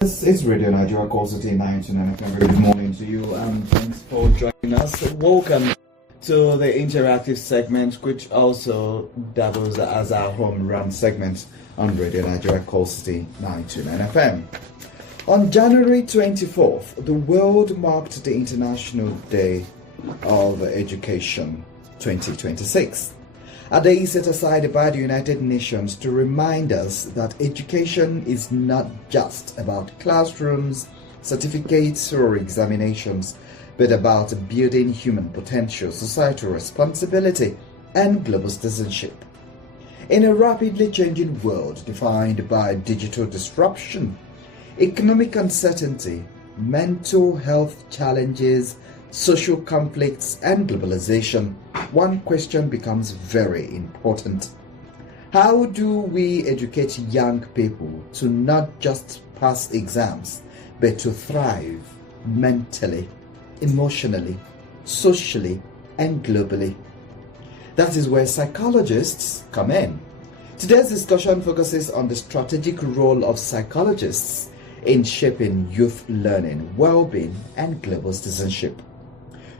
This is Radio Nigeria Call City 99 FM. Very good morning to you and thanks for joining us. Welcome to the interactive segment, which also doubles as our home run segment on Radio Nigeria Call City 99 FM. On January 24th, the world marked the International Day of Education 2026. A day set aside by the United Nations to remind us that education is not just about classrooms, certificates, or examinations, but about building human potential, societal responsibility, and global citizenship. In a rapidly changing world defined by digital disruption, economic uncertainty, mental health challenges, social conflicts, and globalization, one question becomes very important. How do we educate young people to not just pass exams, but to thrive mentally, emotionally, socially, and globally? That is where psychologists come in. Today's discussion focuses on the strategic role of psychologists in shaping youth learning, well-being, and global citizenship.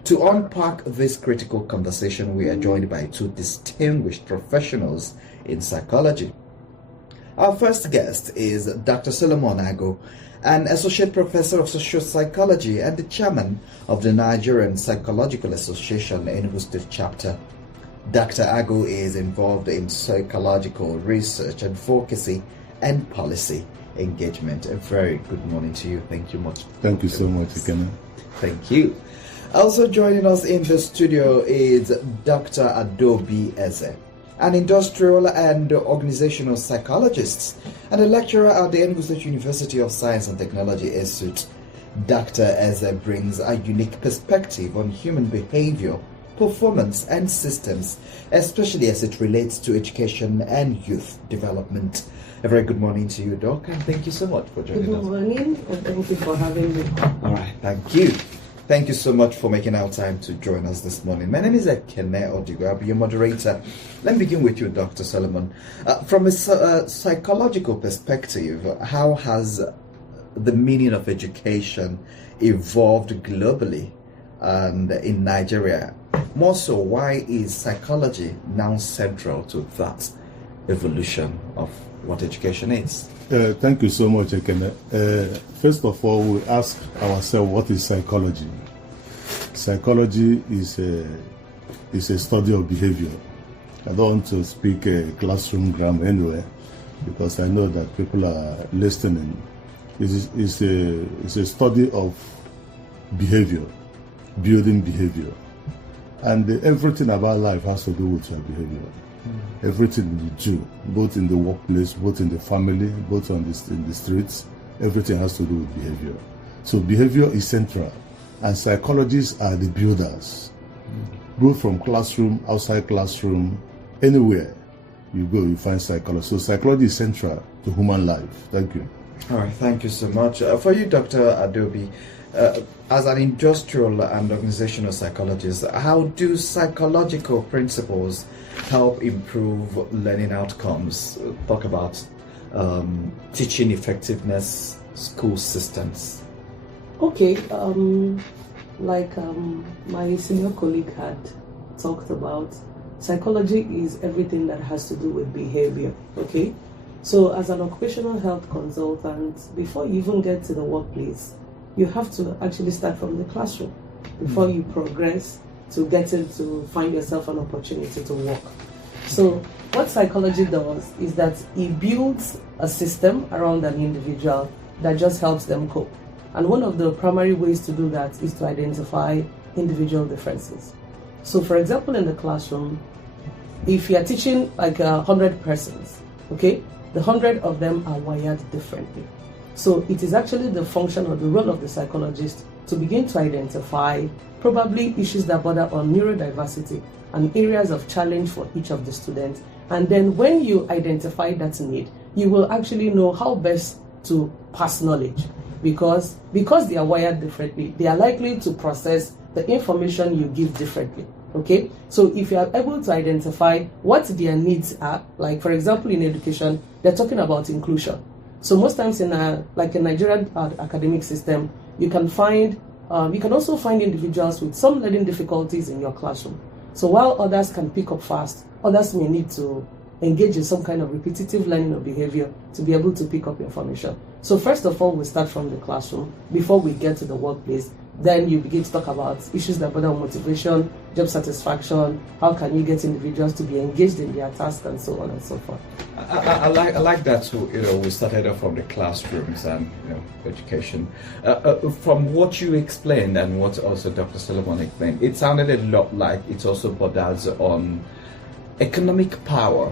To unpack this critical conversation, we are joined by two distinguished professionals in psychology. Our first guest is Dr. Solomon Ago, an associate professor of social psychology and the chairman of the Nigerian Psychological Association Enugu State chapter. Dr. Ago is involved in psychological research, advocacy, and policy engagement. A very good morning to you. Thank you much. Thank you so much, Ikena. Thank you. Also joining us in the studio is Dr. Adaobi Eze, an industrial and organizational psychologist and a lecturer at the Enugu State University of Science and Technology, ESUT. Dr. Eze brings a unique perspective on human behavior, performance, and systems, especially as it relates to education and youth development. A very good morning to you, Doc, and thank you so much for joining us. Good morning, and thank you for having me. All right, thank you. Thank you so much for making our time to join us this morning. My name is Ekene Odigo. I'll be your moderator. Let me begin with you, Dr. Solomon. From a psychological perspective, how has the meaning of education evolved globally and in Nigeria? More so, why is psychology now central to that evolution of what education is? Thank you so much, Ekene. First of all, we ask ourselves, what is psychology? Psychology is a study of behavior. I don't want to speak classroom grammar anywhere, because I know that people are listening. It's a study of behavior, building behavior. And everything about life has to do with your behavior. Everything you do, both in the workplace, both in the family, both in the streets, everything has to do with behavior. So behavior is central, and psychologists are the builders. Both from classroom, outside classroom, anywhere you go, you find psychology. So psychology is central to human life. Thank you. All right, thank you so much. For you, Dr. Adaobi, as an industrial and organizational psychologist, how do psychological principles help improve learning outcomes? Talk about teaching effectiveness, school systems. Okay, my senior colleague had talked about, psychology is everything that has to do with behavior, okay? So as an occupational health consultant, before you even get to the workplace, you have to actually start from the classroom before you progress to getting to find yourself an opportunity to work. So what psychology does is that it builds a system around an individual that just helps them cope. And one of the primary ways to do that is to identify individual differences. So for example, in the classroom, if you are teaching like 100 persons, okay, the 100 of them are wired differently. So it is actually the function or the role of the psychologist to begin to identify probably issues that border on neurodiversity and areas of challenge for each of the students. And then when you identify that need, you will actually know how best to pass knowledge. Because they are wired differently, they are likely to process the information you give differently. Okay, so if you are able to identify what their needs are, like for example in education, they're talking about inclusion. So most times in a Nigerian academic system, you can also find individuals with some learning difficulties in your classroom. So while others can pick up fast, others may need to engage in some kind of repetitive learning or behavior to be able to pick up information. So first of all, we start from the classroom before we get to the workplace. Then you begin to talk about issues that bother motivation, job satisfaction, how can you get individuals to be engaged in their tasks, and so on and so forth. I like that too. We started off from the classrooms and education. From what you explained and what also Dr. Solomon explained, it sounded a lot like it also borders on economic power.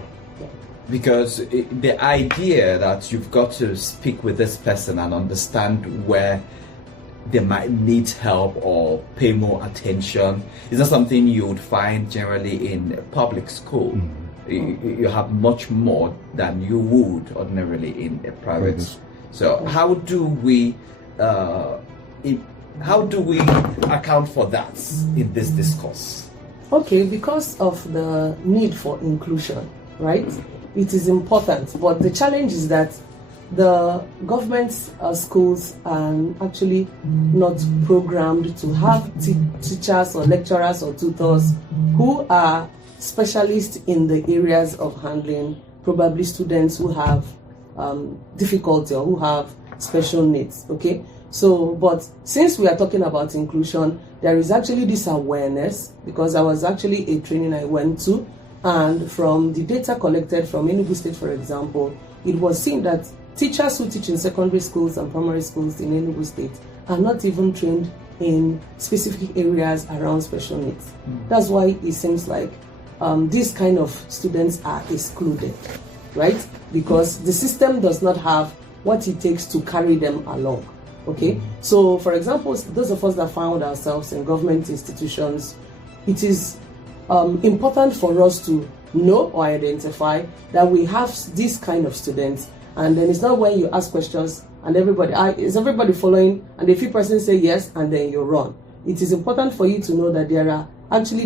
Because the idea that you've got to speak with this person and understand where they might need help or pay more attention is not something you would find generally in public school. You have much more than you would ordinarily in a private. So how do we account for that in this discourse? Okay, because of the need for inclusion, right? It is important, but the challenge is that the government schools are actually not programmed to have teachers or lecturers or tutors who are specialists in the areas of handling probably students who have difficulty or who have special needs. Okay, so but since we are talking about inclusion, there is actually this awareness, because I was actually a training I went to, and from the data collected from Enugu State, for example, it was seen that teachers who teach in secondary schools and primary schools in Enugu State are not even trained in specific areas around special needs. That's why it seems like these kind of students are excluded, right? Because the system does not have what it takes to carry them along. Okay, so for example, those of us that found ourselves in government institutions, it is important for us to know or identify that we have this kind of students, and then it's not when you ask questions and is everybody following, and a few persons say yes and then you run. It is important for you to know that there are actually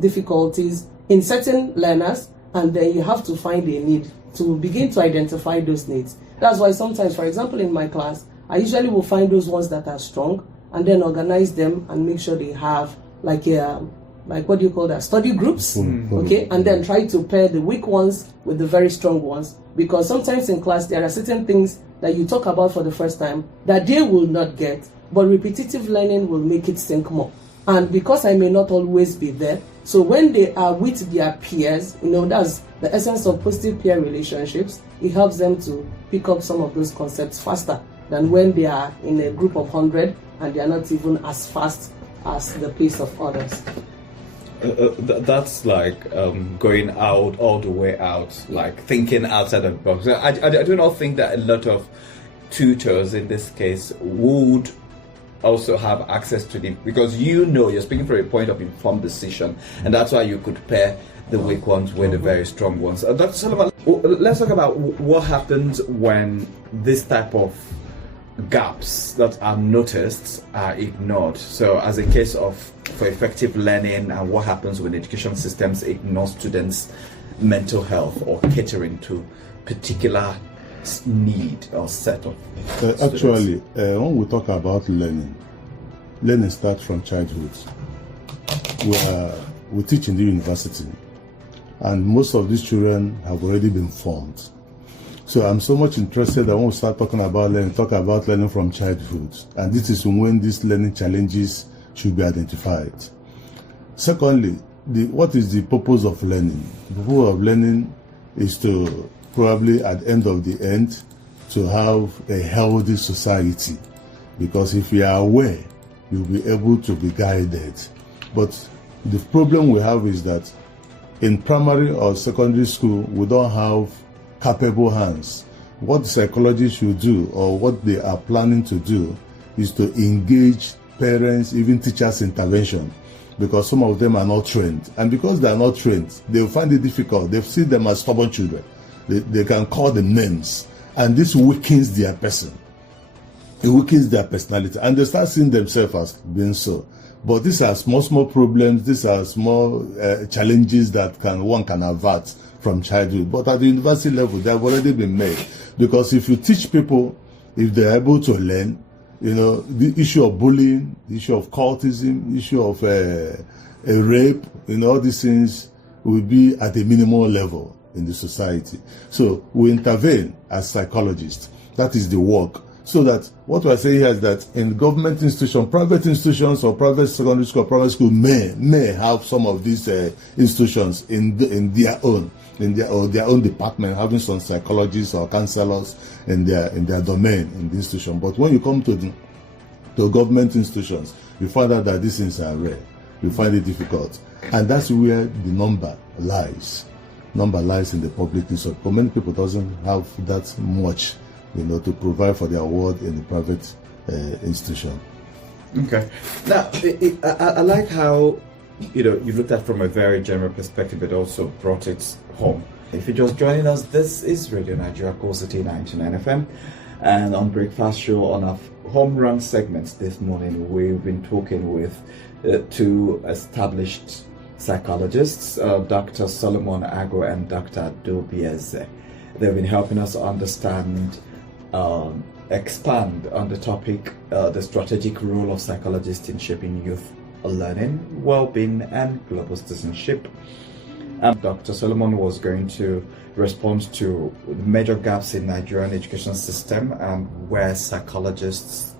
difficulties in certain learners, and then you have to find a need to begin to identify those needs. That's why sometimes, for example, in my class, I usually will find those ones that are strong and then organize them and make sure they have what do you call that, study groups, okay, and then try to pair the weak ones with the very strong ones, because sometimes in class there are certain things that you talk about for the first time that they will not get, but repetitive learning will make it sink more. And because I may not always be there, so when they are with their peers, that's the essence of positive peer relationships, it helps them to pick up some of those concepts faster than when they are in a group of 100 and they are not even as fast as the pace of others. That's like going out all the way out, like thinking outside the box. I do not think that a lot of tutors in this case would also have access to them, because you're speaking from a point of informed decision, and that's why you could pair the weak ones with the very strong ones. Dr. Solomon, let's talk about what happens when this type of gaps that are noticed are ignored. So as a case for effective learning, and what happens when education systems ignore students' mental health or catering to particular need or set of actually, when we talk about learning starts from childhood. We teach in the university, and most of these children have already been formed. So I'm so much interested that when we start talking about learning, talk about learning from childhood. And this is when these learning challenges should be identified. Secondly, what is the purpose of learning? The purpose of learning is to probably at the end of the end to have a healthy society. Because if you are aware, you'll be able to be guided. But the problem we have is that in primary or secondary school, we don't have capable hands. What psychologists should do, or what they are planning to do, is to engage parents, even teachers' intervention, because some of them are not trained. And because they are not trained, they will find it difficult. They see them as stubborn children. They can call them names, and this weakens their person. It weakens their personality, and they start seeing themselves as being so. But these are small problems. These are small challenges that one can avert from childhood. But at the university level, they have already been made. Because if you teach people, if they're able to learn, the issue of bullying, the issue of cultism, the issue of rape, all these things will be at a minimal level in the society. So we intervene as psychologists. That is the work. So that what we're saying here is that in government institutions, private institutions or private secondary school, private school may have some of these institutions in their own department, having some psychologists or counselors in their domain in the institution. But when you come to government institutions, you find out that these things are rare. You find it difficult, and that's where the number lies. Number lies in the public institution. But many people doesn't have that much, to provide for their ward in the private institution. Okay. Now, I like how you've looked at from a very general perspective, but also brought it home. If you're just joining us, this is Radio Nigeria, Core City 99 FM, and on Breakfast Show on our home run segments this morning, we've been talking with two established psychologists, Dr. Solomon Agro and Dr. Adaobi Eze. They've been helping us understand, expand on the topic, the strategic role of psychologists in shaping youth learning, well-being, and global citizenship. Dr. Solomon was going to respond to the major gaps in Nigerian education system and where psychologists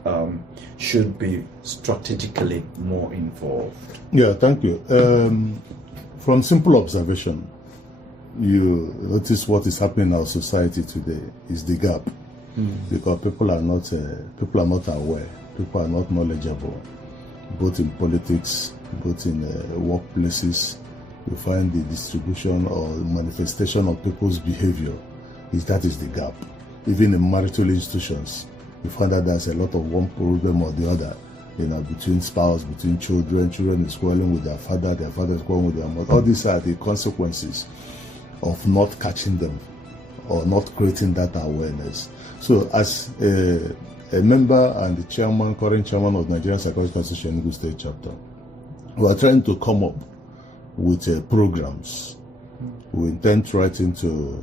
should be strategically more involved. Yeah, thank you. From simple observation, you notice what is happening in our society today is the gap, because people are not aware, people are not knowledgeable, both in politics, both in workplaces. You find the distribution or manifestation of people's behavior that is the gap. Even in marital institutions, you find that there's a lot of one problem or the other, between spouse, between children is quarreling with their father is quarreling with their mother. All these are the consequences of not catching them or not creating that awareness. So as a member and the current chairman of Nigerian Psychologists Association Enugu State Chapter, we are trying to come up with programs. We intend to write into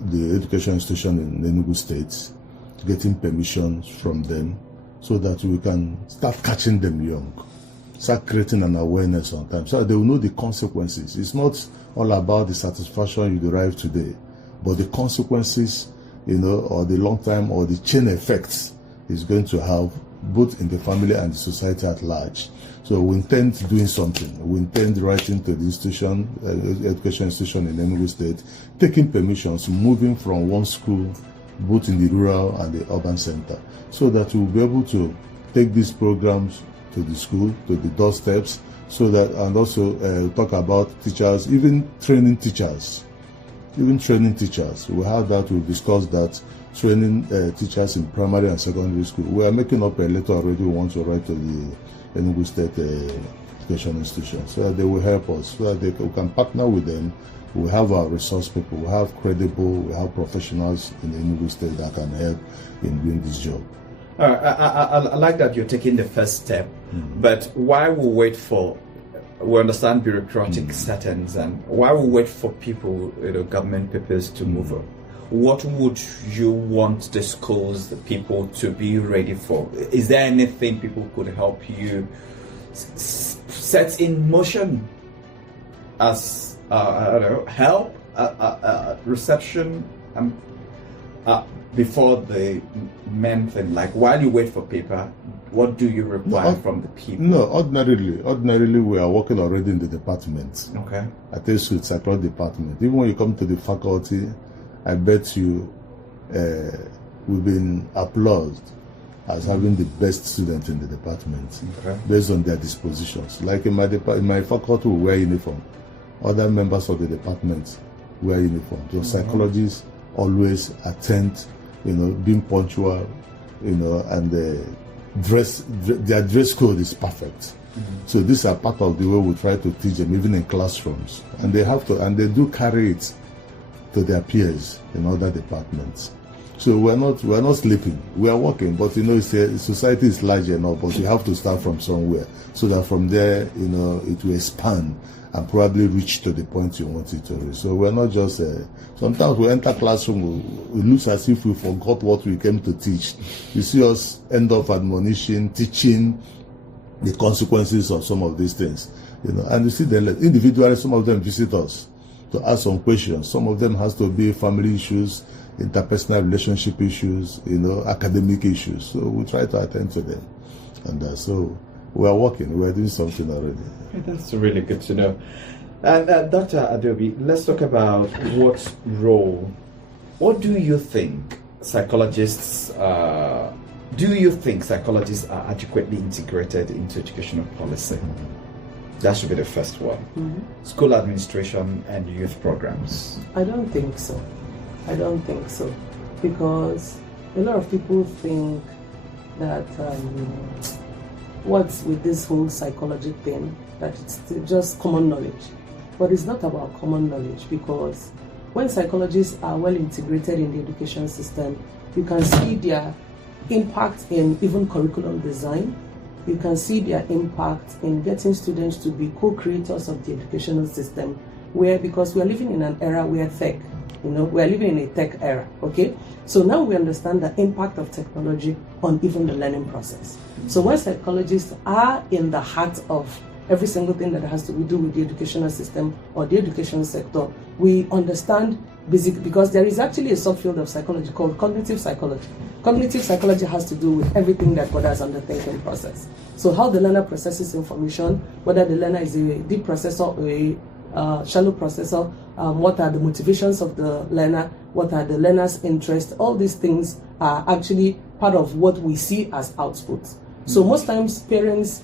the education institution in Enugu State, getting permissions from them so that we can start catching them young, start creating an awareness on time so that they will know the consequences. It's not all about the satisfaction you derive today, but the consequences, or the long time or the chain effects is going to have both in the family and the society at large. So we intend doing something. We intend writing to the institution, education institution in Enugu State, taking permissions, moving from one school, both in the rural and the urban center, so that we'll be able to take these programs to the school, to the doorsteps, so that, and also talk about teachers, even training teachers. We have that, we've discussed that, training teachers in primary and secondary school. We are making up a letter already we want to write to the Enugu State education institution so that they will help us, so that we can partner with them. We have our resource people, we have we have professionals in the Enugu State that can help in doing this job. I like that you're taking the first step, but why we wait for, we understand bureaucratic settings, and why we wait for people, government papers to move on? What would you want the schools, the people to be ready for? Is there anything people could help you set in motion as, help, reception, before the main thing? Like, while you wait for paper, what do you require from the people? No, ordinarily we are working already in the department. Okay. At ESUT, Psychology department. Even when you come to the faculty, I bet you we've been applauded as having the best student in the department, based on their dispositions. Like in my faculty, we wear uniform. Other members of the department wear uniform. So psychologists always attend, being punctual, and their dress code is perfect. So these are part of the way we try to teach them, even in classrooms. And they do carry it to their peers in other departments. So we're not sleeping. We are working, but society is large enough, but you have to start from somewhere, so that from there, it will expand and probably reach to the point you want it to reach. So we're not just. Sometimes we enter classroom, it looks as if we forgot what we came to teach. You see us end up admonishing, teaching the consequences of some of these things. And you see them individually. Some of them visit us to ask some questions. Some of them has to be family issues, interpersonal relationship issues, academic issues. So we try to attend to them. And so we are working. We are doing something already. That's really good to know. And Dr. Adaobi, let's talk about what do you think psychologists are adequately integrated into educational policy? That should be the first one. Mm-hmm. School administration and youth programs. I don't think so. Because a lot of people think that what's with this whole psychology thing, that it's just common knowledge. But it's not about common knowledge, because when psychologists are well integrated in the education system, you can see their impact in even curriculum design. You can see their impact in getting students to be co-creators of the educational system, because we are living in an era where we are living in a tech era, okay? So now we understand the impact of technology on even the learning process. So when psychologists are in the heart of every single thing that has to do with the educational system or the education sector, we understand because there is actually a subfield of psychology called cognitive psychology. Cognitive psychology has to do with everything that borders on the thinking process. So how the learner processes information, whether the learner is a deep processor or a shallow processor, what are the motivations of the learner, what are the learner's interests, all these things are actually part of what we see as outputs. So most times parents,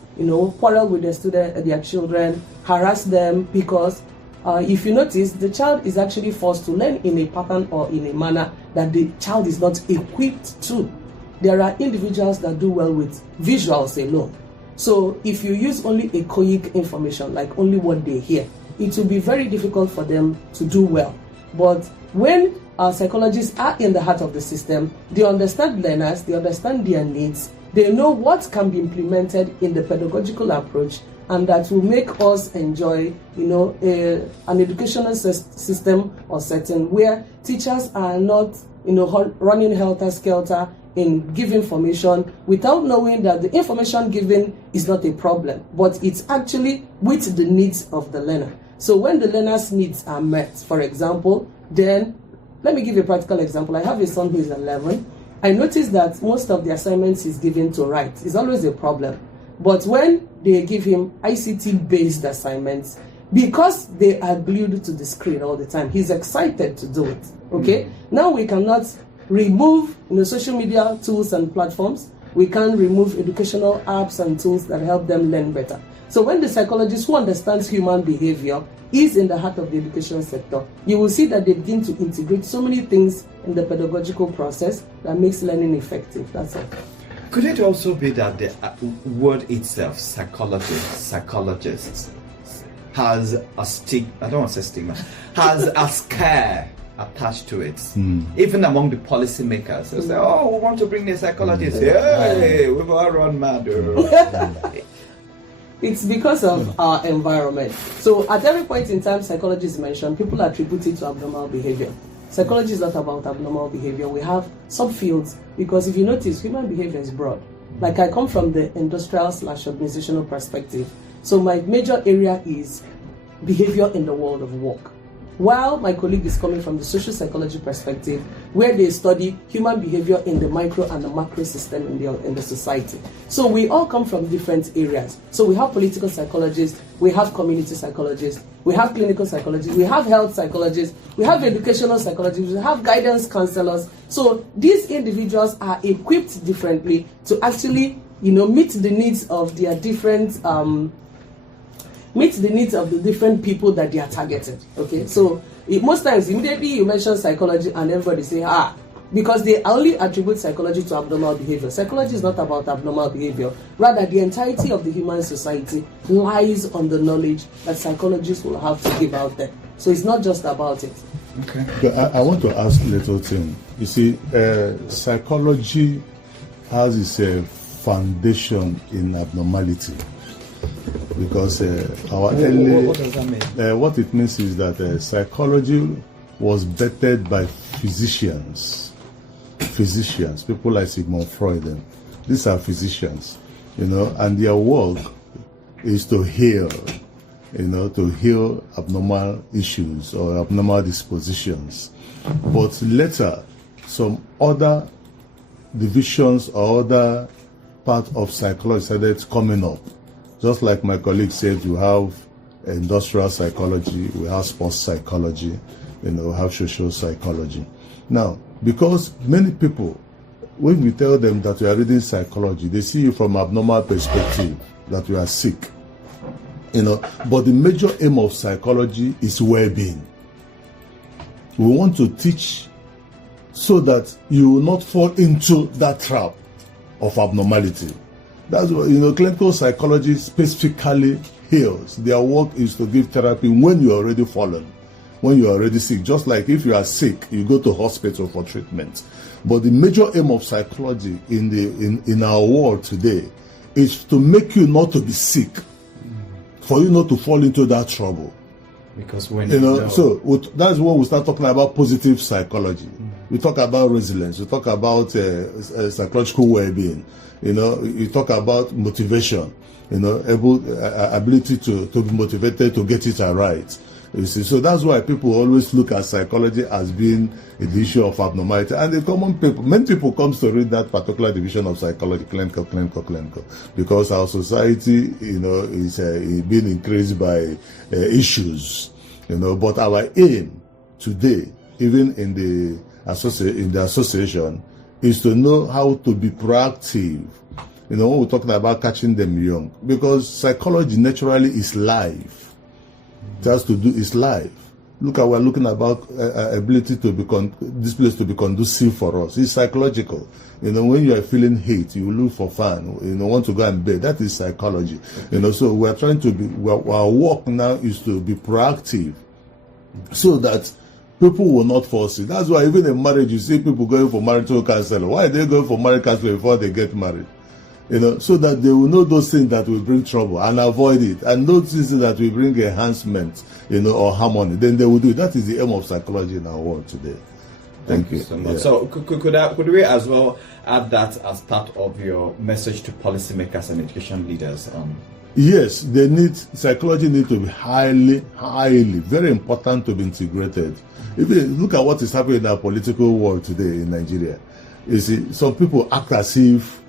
quarrel with their children, harass them because if you notice, the child is actually forced to learn in a pattern or in a manner that the child is not equipped to. There are individuals that do well with visuals alone. So if you use only echoic information, like only what they hear, it will be very difficult for them to do well. But when psychologists are in the heart of the system, they understand learners, they understand their needs, they know what can be implemented in the pedagogical approach, and that will make us enjoy, an educational system or setting where teachers are not, running helter-skelter in giving information without knowing that the information given is not a problem, but it's actually with the needs of the learner. So when the learner's needs are met, for example, then let me give you a practical example. I have a son who is 11. I noticed that most of the assignments he's given to write is always a problem. But when they give him ICT-based assignments, because they are glued to the screen all the time, he's excited to do it. Okay? Now we cannot remove social media tools and platforms. We can remove educational apps and tools that help them learn better. So when the psychologist who understands human behavior is in the heart of the education sector, you will see that they begin to integrate so many things in the pedagogical process that makes learning effective. That's all. Could it also be that the word itself, psychologists, has a stigma, has a scare attached to it, even among the policymakers? They say, "Oh, we want to bring the psychologists. Hey, we've all run mad." It's because of our environment. So at every point in time psychology is mentioned, people attribute it to abnormal behavior. Psychology is not about abnormal behavior. We have subfields, because if you notice, human behavior is broad. Like I come from the industrial/organizational perspective. So my major area is behavior in the world of work, while my colleague is coming from the social psychology perspective, where they study human behavior in the micro and the macro system in the society. So we all come from different areas. So we have political psychologists, we have community psychologists, we have clinical psychologists, we have health psychologists, we have educational psychologists, we have guidance counselors. So these individuals are equipped differently to actually, meet the needs of their different the different people that they are targeted. Okay, so most times immediately you mention psychology and everybody say because they only attribute psychology to abnormal behavior. Psychology is not about abnormal behavior. Rather, the entirety of the human society lies on the knowledge that psychologists will have to give out there. So it's not just about it. Okay. I want to ask a little thing. You see, psychology has its foundation in abnormality. Because what does that mean? What it means is that psychology was bettered by physicians, people like Sigmund Freud. These are physicians, and their work is to heal, to heal abnormal issues or abnormal dispositions. But later, some other divisions or other part of psychology started coming up. Just like my colleague said, you have industrial psychology, we have sports psychology, we have social psychology. Now, because many people, when we tell them that we are reading psychology, they see it from abnormal perspective, that we are sick. But the major aim of psychology is well-being. We want to teach so that you will not fall into that trap of abnormality. That's what, clinical psychology specifically heals. Their work is to give therapy when you are already fallen, when you are already sick. Just like if you are sick, you go to hospital for treatment. But the major aim of psychology in our world today is to make you not to be sick, for you not to fall into that trouble. Because when so that's when we start talking about positive psychology. We talk about resilience. We talk about psychological well-being. You talk about motivation. Ability to be motivated to get it right. You see, so that's why people always look at psychology as being the issue of abnormality. And the common people, many people comes to read that particular division of psychology, clinical, because our society, is being increased by issues. But our aim today, even in the association, is to know how to be proactive. When we're talking about catching them young, because psychology naturally is life. It has to do is life. We're looking about ability to this place to be conducive for us. It's psychological. When you are feeling hate, you look for fun. Want to go and bed. That is psychology. So we're trying to be. Our work now is to be proactive, so that people will not fall sick. That's why even in marriage, you see people going for marital counseling. Why are they going for marital counseling before they get married? So that they will know those things that will bring trouble and avoid it, and those things that will bring enhancement, or harmony. Then they will do it. That is the aim of psychology in our world today. Thank you so much. Yeah. So could we as well add that as part of your message to policymakers and education leaders? Yes, psychology needs to be highly, very important to be integrated. If you look at what is happening in our political world today in Nigeria, you see, some people act as if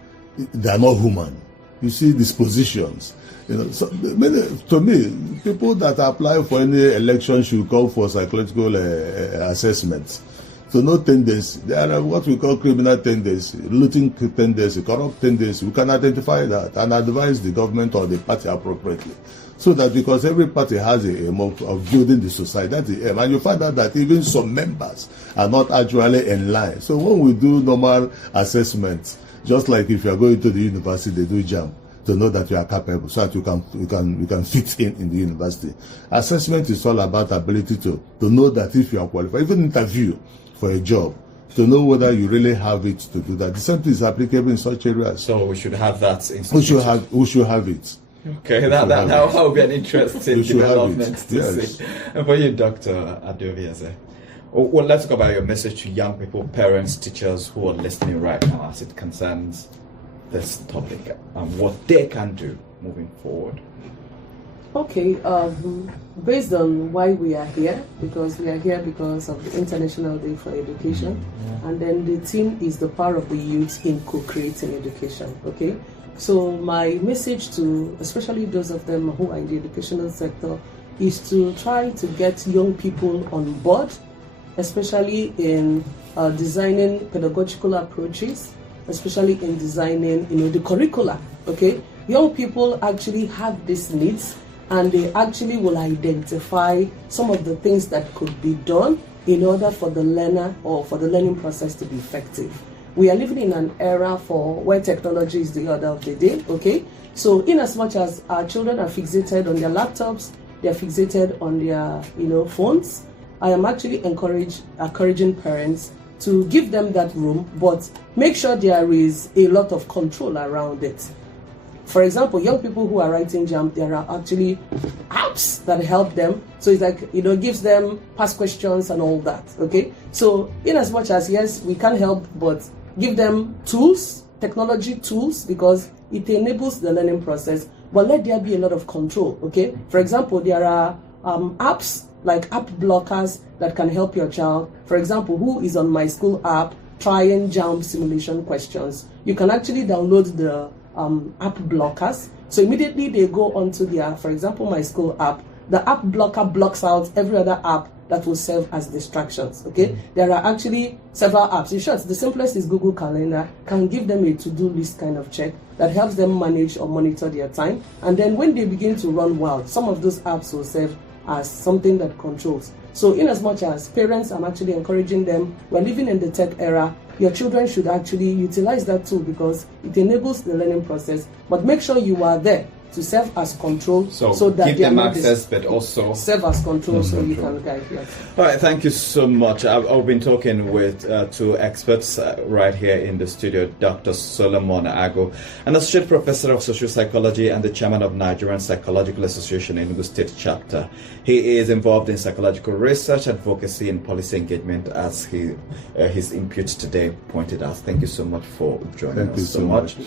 they are not human. You see dispositions. To me, people that apply for any election should call for psychological assessments. So no tendency. There are what we call criminal tendency, looting tendency, corrupt tendency. We can identify that and advise the government or the party appropriately. So that because every party has a aim of building the society, that's the aim. And you find out that even some members are not actually in line. So when we do normal assessments, just like if you are going to the university, they do JAM to know that you are capable, so that you can fit in the university. Assessment is all about ability to know that if you are qualified, even interview for a job, to know whether you really have it to do that. The same thing is applicable in such areas. So we should have that. We should have it. Okay, that would be an interesting development to yes. see. And for you, Dr. Adaobi Eze, well, let's talk about your message to young people, parents, teachers who are listening right now as it concerns this topic and what they can do moving forward. Okay, based on why we are here, because we are here because of the International Day for Education, and then the theme is the power of the youth in co-creating education. Okay, so my message to especially those of them who are in the educational sector is to try to get young people on board, especially in designing pedagogical approaches, especially in designing, the curricula. Okay, young people actually have these needs, and they actually will identify some of the things that could be done in order for the learner or for the learning process to be effective. We are living in an era where technology is the order of the day. Okay, so in as much as our children are fixated on their laptops, they are fixated on their phones. I am actually encouraging parents to give them that room, but make sure there is a lot of control around it. For example, young people who are writing JAMB, there are actually apps that help them. So it's like, gives them past questions and all that, okay? So in as much as, yes, we can help, but give them tools, technology tools, because it enables the learning process, but let there be a lot of control, okay? For example, there are apps like app blockers that can help your child. For example, who is on My School app trying JAMB simulation questions? You can actually download the app blockers. So immediately they go onto their, for example, My School app, the app blocker blocks out every other app that will serve as distractions, okay? There are actually several apps. In short, the simplest is Google Calendar, can give them a to-do list kind of check that helps them manage or monitor their time. And then when they begin to run wild, some of those apps will serve as something that controls. So in as much as parents, I'm actually encouraging them, we're living in the tech era, your children should actually utilize that tool because it enables the learning process, but make sure you are there to serve as control, so that give them access, but also serve as control, so you can guide. Yes. All right, thank you so much. I've been talking with two experts right here in the studio, Dr. Solomon Ago, an associate professor of social psychology and the chairman of Nigerian Psychological Association Enugu State Chapter. He is involved in psychological research, advocacy, and policy engagement, as his input today pointed out. Thank you so much for joining us so much.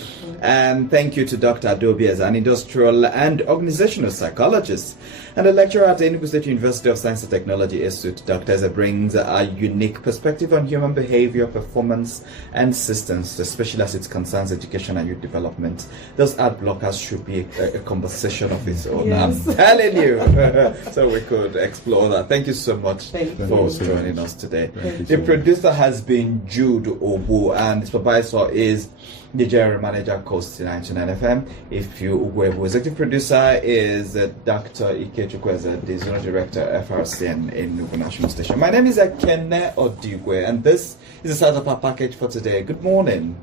And thank you to Dr. Adaobi Eze, an industrial and organizational psychologist and a lecturer at the Enugu State University of Science and Technology, ESUT. Dr. Eze brings a unique perspective on human behavior, performance, and systems, especially as it concerns education and youth development. Those ad blockers should be a conversation of its own. Yes. I'm telling you. So we could explore that. Thank you so much for joining us today. The producer has been Jude Obu, and the supervisor is Nigerian manager, Coast 99 FM. If you Ugwebu, executive producer is Dr. Ike Chukwueze, the zonal director, FRCN in Enugu National Station. My name is Ekene Odigwe, and this is the start of our package for today. Good morning.